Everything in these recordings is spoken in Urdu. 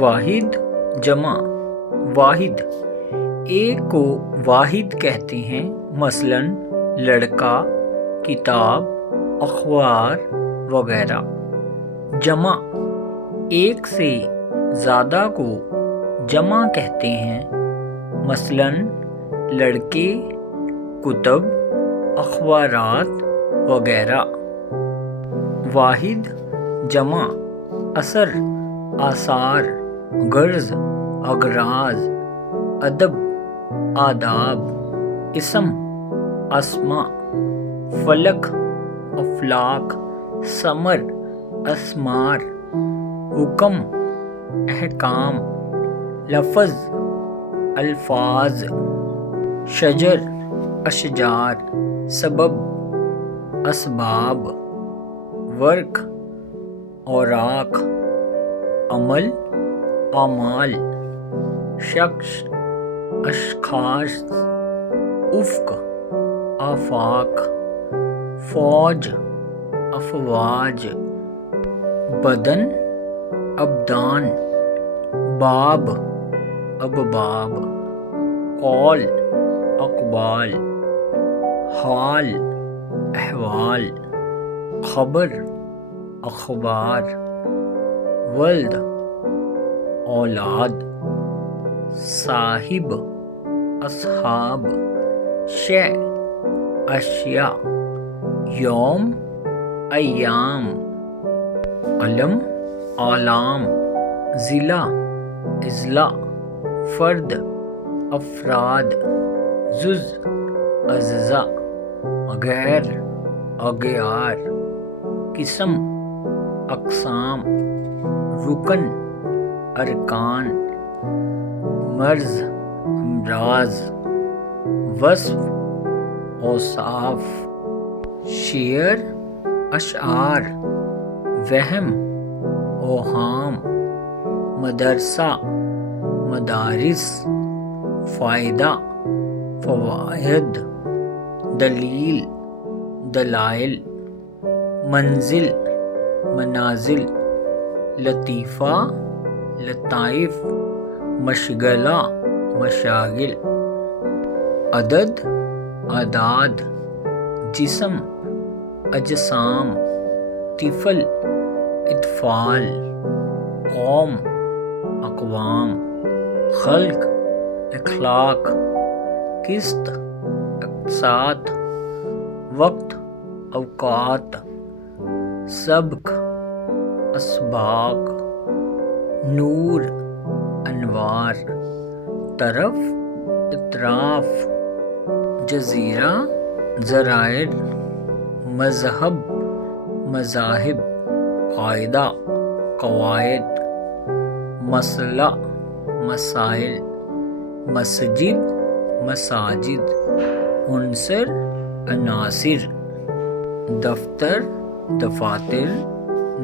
واحد جمع واحد، ایک کو واحد کہتے ہیں، مثلاً لڑکا، کتاب، اخبار وغیرہ۔ جمع ایک سے زیادہ کو جمع کہتے ہیں، مثلاً لڑکے، کتب، اخبارات وغیرہ۔ واحد جمع اثر، آثار، غرض، اغراض، ادب، آداب، اسم، اسماء، فلک، افلاک، ثمر، اثمار، حکم، احکام، لفظ، الفاظ، شجر، اشجار، سبب، اسباب، ورق، اوراق، عمل، اعمال، شخص، اشخاص، افق، آفاق، فوج، افواج، بدن، ابدان، باب، ابواب، قول، اقوال، حال، احوال، خبر، اخبار، ولد، اولاد، صاحب، اصحاب، شے، اشیاء، یوم، ایام، علم، اعلام، ضلع، اضلاع، فرد، افراد، جز، اجزاء، غیر، اغیار، قسم، اقسام، رکن، ارکان، مرض، امراض، وصف، اوصاف، شعر، اشعار، وہم، اوہام، مدرسہ، مدارس، فائدہ، فوائد، دلیل، دلائل، منزل، منازل، لطیفہ، لطائف، مشغلہ، مشاغل، عدد، اعداد، جسم، اجسام، طفل، اطفال، قوم، اقوام، خلق، اخلاق، قسط، اقساط، وقت، اوقات، سبق، اسباق، نور، انوار، طرف، اطراف، جزیرہ، ذرائع، مذہب، مذاہب، قاعدہ، قواعد، مسئلہ، مسائل، مسجد، مساجد، عنصر، عناصر، دفتر، دفاتر،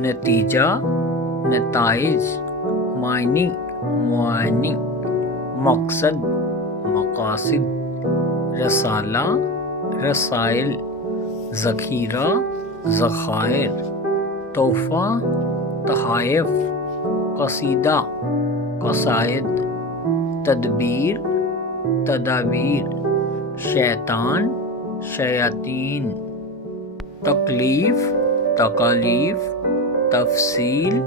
نتیجہ، نتائج، معنی، معانی، مقصد، مقاصد، رسالہ، رسائل، ذخیرہ، ذخائر، تحفہ، تحائف، قصیدہ، قصائد، تدبیر، تدابیر، شیطان، شیاطین، تکلیف، تکالیف، تفصیل،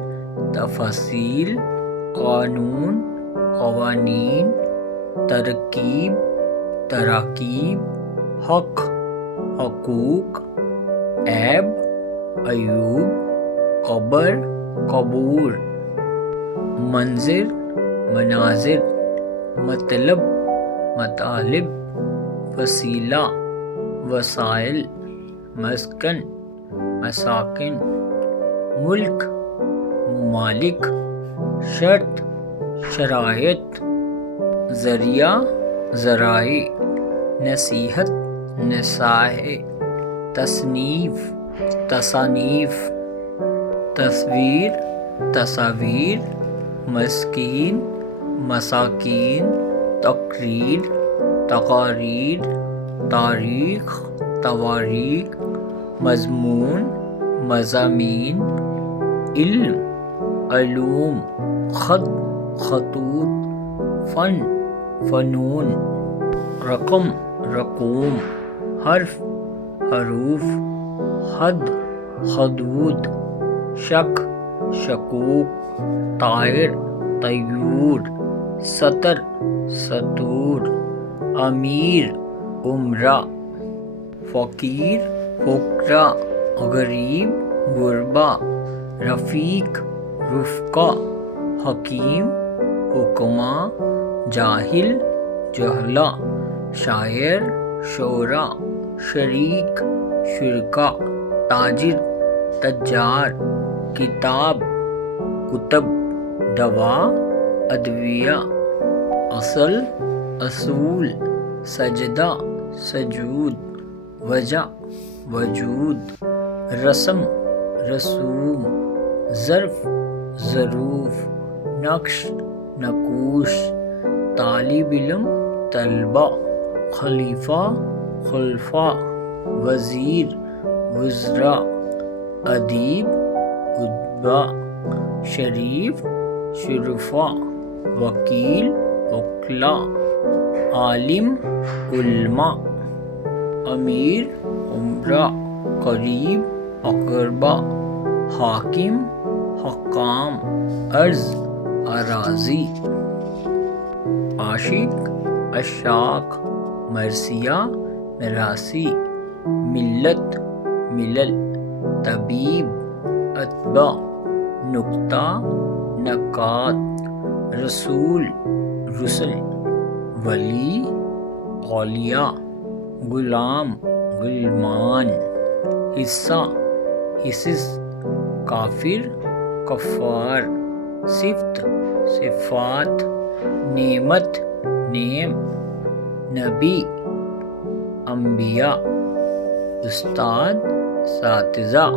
تفاصیل، قانون، قوانین، ترکیب، تراکیب، حق، حقوق، عیب، عیوب، قبر، قبور، منظر، مناظر، مطلب، مطالب، وسیلہ، وسائل، مسکن، مساکن، ملک، ممالک، شرط، شرائط، ذریعہ، ذرائع، نصیحت، نصائح، تصنیف، تصانیف، تصویر، تصاویر، مسکین، مساکین، تقریر، تقاریر، تاریخ، تواریخ، مضمون، مضامین، علم، علوم، خط، خطوط، فن، فنون، رقم، رقوم، حرف، حروف، حد، حدود، شک، شکوک، طائر، طیور، سطر، سطور، امیر، امرا، فقیر، فقرا، غریب، غربا، رفیق، رفقا، حکیم، حکما، جاہل، جہلا، شاعر، شعرا، شریک، شرکا، تاجر، تجار، کتاب، کتب، دوا، ادویہ، اصل، اصول، سجدہ، سجود، وجہ، وجود، رسم، رسوم، ظرف، ظروف، نقش، نقوش، طالب علم، طلبہ، خلیفہ، خلفاء، وزیر، وزراء، ادیب، ادباء، شریف، شرفاء، وکیل، وکلاء، عالم، علماء، امیر، امراء، قریب، اقربا، حاکم، حکام، ارض، اراضی، عاشق، عشاق، مرثیہ، مراثی، ملت، ملل، طبیب، اطباء، نکتہ، نکات، رسول، رسل، ولی، اولیاء، غلام، غلمان، حصہ، حصص، کافر، کفار، صفت، صفات، نعمت، نعم، نبی، انبیاء، استاد، اساتذہ،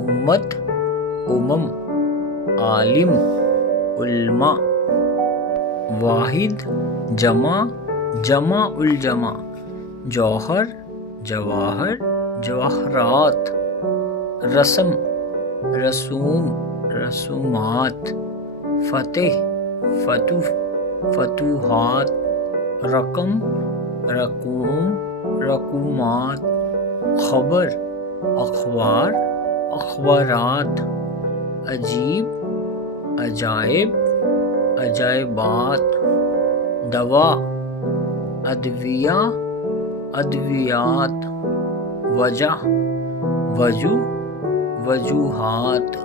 امت، امم، عالم، علماء، واحد، جمع، جمع الجمع، جوہر، جواہر، جواہرات، رسم، رسوم، رسومات، فتح، فتوح، فتوحات، رقم، رقوم، رقومات، خبر، اخبار، اخبارات، عجیب، عجائب، عجائبات، دوا، ادویہ، ادویات، وجہ، وجوہ، وجوہات،